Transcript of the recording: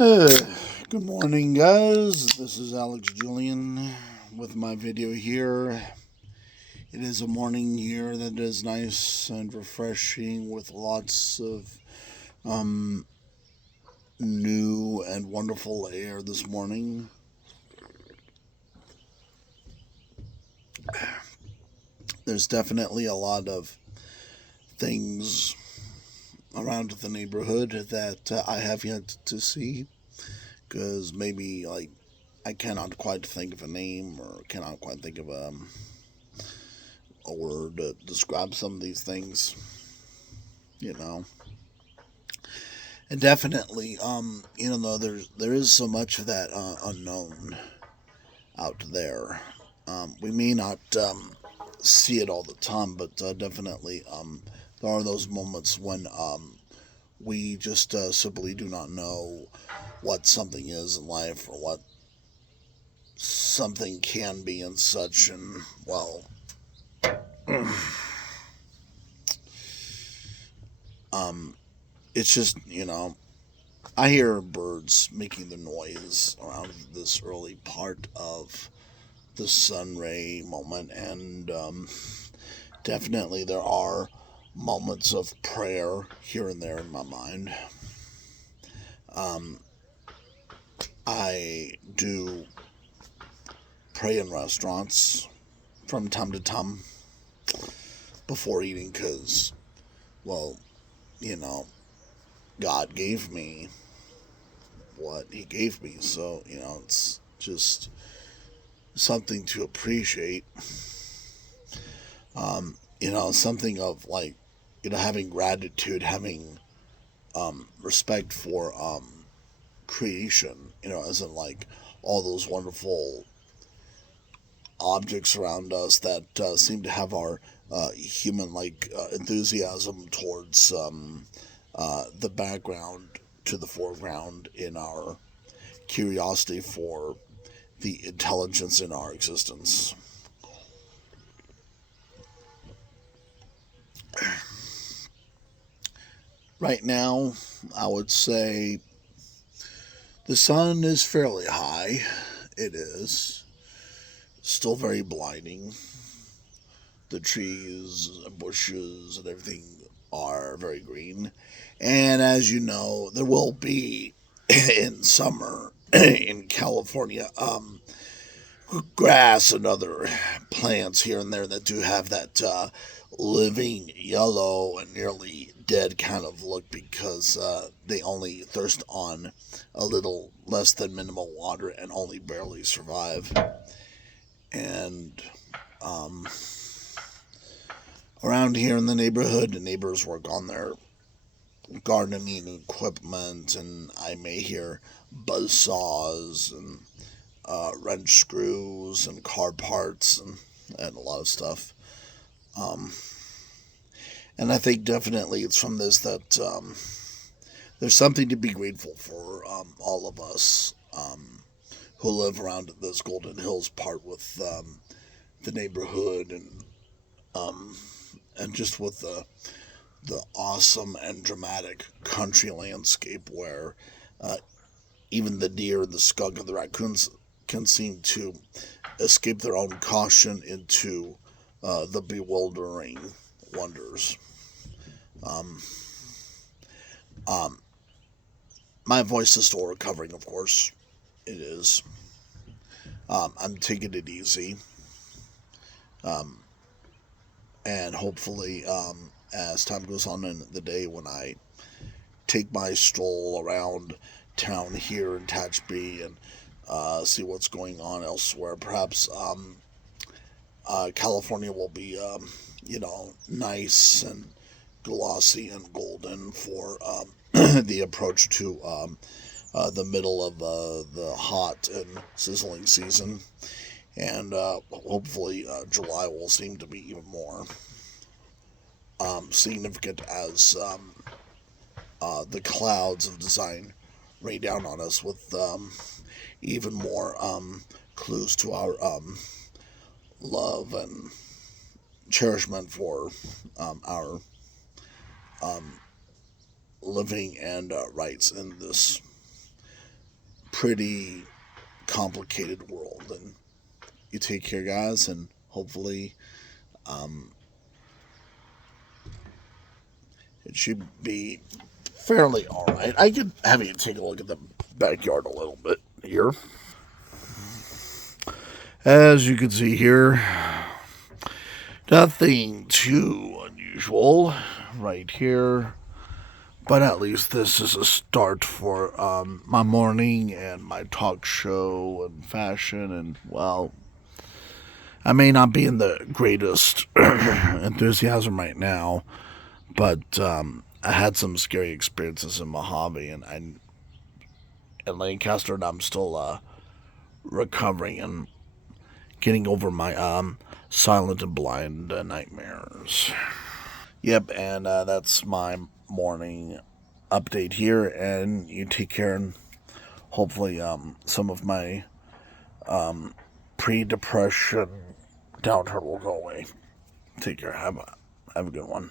Uh, Good morning, guys. This is Alex Julian with my video here. It is a morning here that is nice and refreshing with lots of um, new and wonderful air this morning. There's definitely a lot of things around the neighborhood that I have yet to see because maybe like I cannot quite think of a name or cannot quite think of a word to describe some of these things, you know. And definitely, though there is so much of that unknown out there. We may not see it all the time, but definitely there are those moments when we just simply do not know what something is in life or what something can be and such. And well, um, it's just I hear birds making the noise around this early part of the sun ray moment, and definitely there are moments of prayer here and there in my mind. Um, I do pray in restaurants from time to time before eating because, well, you know, God gave me what He gave me, so, it's just something to appreciate. Something of like, having gratitude, having respect for creation, as in like all those wonderful objects around us that seem to have our human like enthusiasm towards the background to the foreground in our curiosity for the intelligence in our existence. Right now, I would say the sun is fairly high. It is still very blinding. The trees and bushes and everything are very green. And as you know, there will be in summer in California grass and other plants here and there that do have that living yellow and nearly dead kind of look because they only thirst on a little less than minimal water and only barely survive. And um, around here in the neighborhood, the neighbors work on their gardening equipment, and I may hear buzz saws and wrench screws and car parts and a lot of stuff. Um, and I think definitely it's from this that there's something to be grateful for all of us who live around this Golden Hills part with the neighborhood um, and just with the awesome and dramatic country landscape where uh, even the deer, the skunk, and the raccoons can seem to escape their own caution into the bewildering wonders. Um, um, my voice is still recovering, of course. It is. I'm taking it easy. Um, and hopefully, as time goes on in the day, when I take my stroll around town here in Tehachapi and see what's going on elsewhere, perhaps California will be, nice and glossy and golden for the approach to the middle of the hot and sizzling season. And hopefully, July will seem to be even more significant as the clouds of design rain down on us with even more clues to our love and cherishment for our um, living and rights in this pretty complicated world. And you take care, guys, and hopefully it should be fairly alright. I could have you take a look at the backyard a little bit here. As you can see here, nothing too unusual right here. But at least this is a start for my morning and my talk show and fashion. And, well, I may not be in the greatest enthusiasm right now, but I had some scary experiences in Mojave and Lancaster, and I'm still recovering and getting over my silent and blind nightmares. Yep, and that's my morning update here, and you take care, and hopefully some of my pre-depression downturn will go away. Take care. Have a good one.